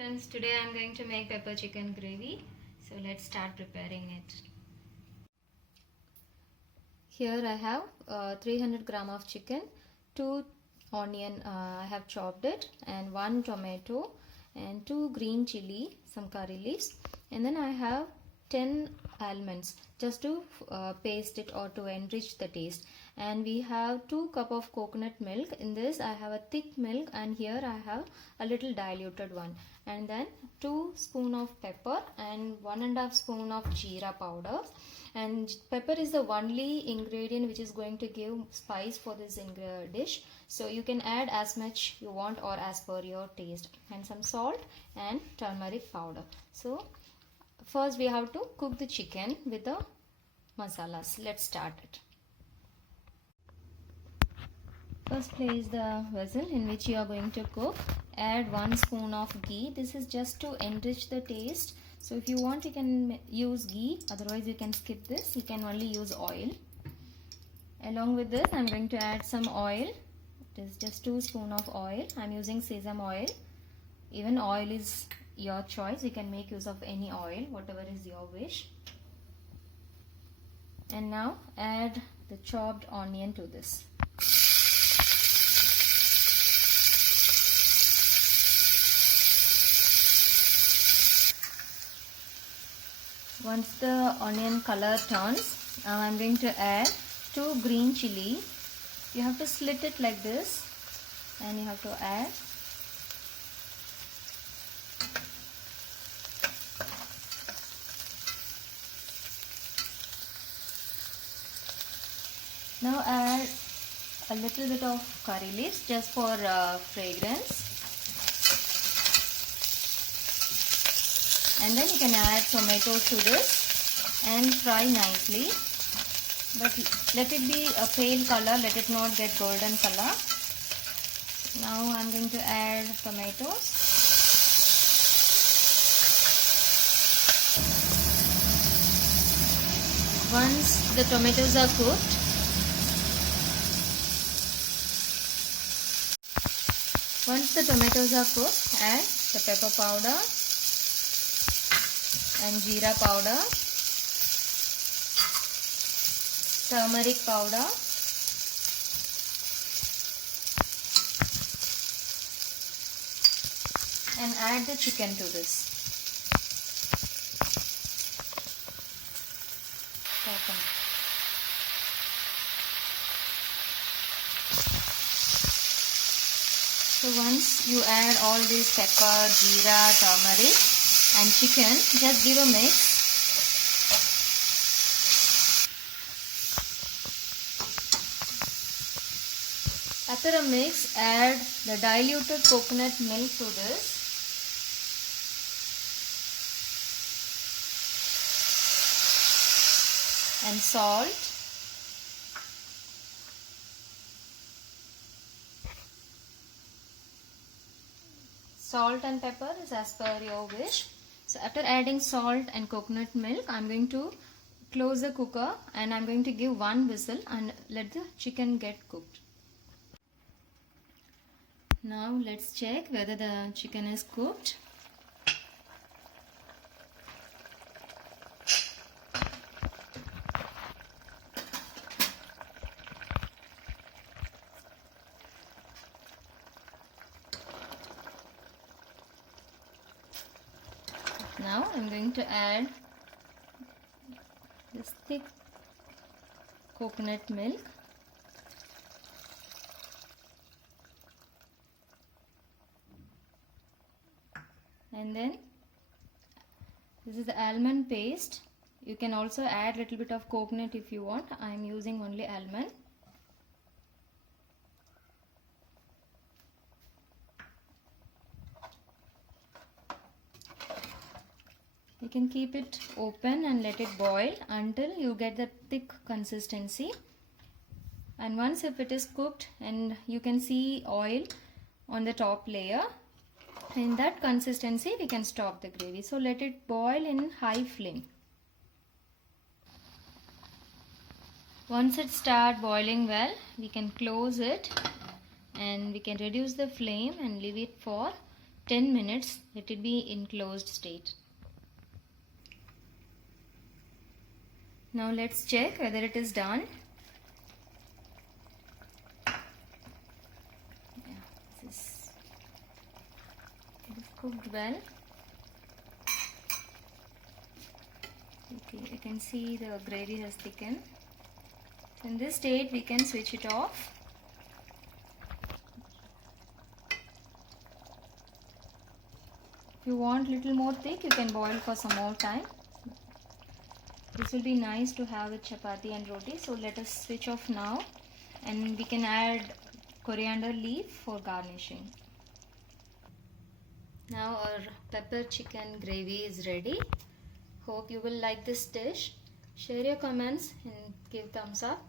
Friends, today I am going to make pepper chicken gravy. So let's start preparing it. Here I have 300 gram of chicken, 2 onion I have chopped it, and 1 tomato and 2 green chili, some curry leaves, and then I have 10 almonds just to paste it or to enrich the taste. And we have 2 cup of coconut milk. In this I have a thick milk, and here I have a little diluted one, and then 2 spoon of pepper and 1.5 spoon of jeera powder. And pepper is the only ingredient which is going to give spice for this dish, so you can add as much you want or as per your taste. And some salt and turmeric powder. So first we have to cook the chicken with the masalas. Let's start it. First place the vessel in which you are going to cook. Add 1 spoon of ghee. This is just to enrich the taste. So if you want, you can use ghee, otherwise you can skip this. You can only use oil. Along with this, I am going to add some oil. It is just 2 spoon of oil. I am using sesame oil. Even oil is your choice. You can make use of any oil, whatever is your wish. And now add the chopped onion to this. Once the onion color turns, I am going to add 2 green chili. You have to slit it like this, and you have to add. Now add a little bit of curry leaves just for fragrance. And then you can add tomatoes to this and fry nicely. But let it be a pale color, let it not get golden color. Now I am going to add tomatoes. Once the tomatoes are cooked, add the pepper powder and jeera powder, turmeric powder, and add the chicken to this. So once you add all this pepper, jeera, turmeric and chicken, just give a mix. After a mix, add the diluted coconut milk to this. And salt. Salt and pepper is as per your wish. So after adding salt and coconut milk, I am going to close the cooker and I am going to give 1 whistle and let the chicken get cooked. Now let's check whether the chicken is cooked. Now I am going to add this thick coconut milk. And then this is the almond paste. You can also add little bit of coconut if you want. I am using only almond. You can keep it open and let it boil until you get the thick consistency. And once if it is cooked and you can see oil on the top layer, in that consistency we can stop the gravy. So let it boil in high flame. Once it starts boiling well, we can close it and we can reduce the flame and leave it for 10 minutes. Let it be in closed state. Now let's check whether it is done. Yeah, it is cooked well. Okay, you can see the gravy has thickened. In this state we can switch it off. If you want little more thick, you can boil for some more time. This will be nice to have with chapati and roti. So let us switch off now, and we can add coriander leaf for garnishing. Now our pepper chicken gravy is ready. Hope you will like this dish. Share your comments and give thumbs up.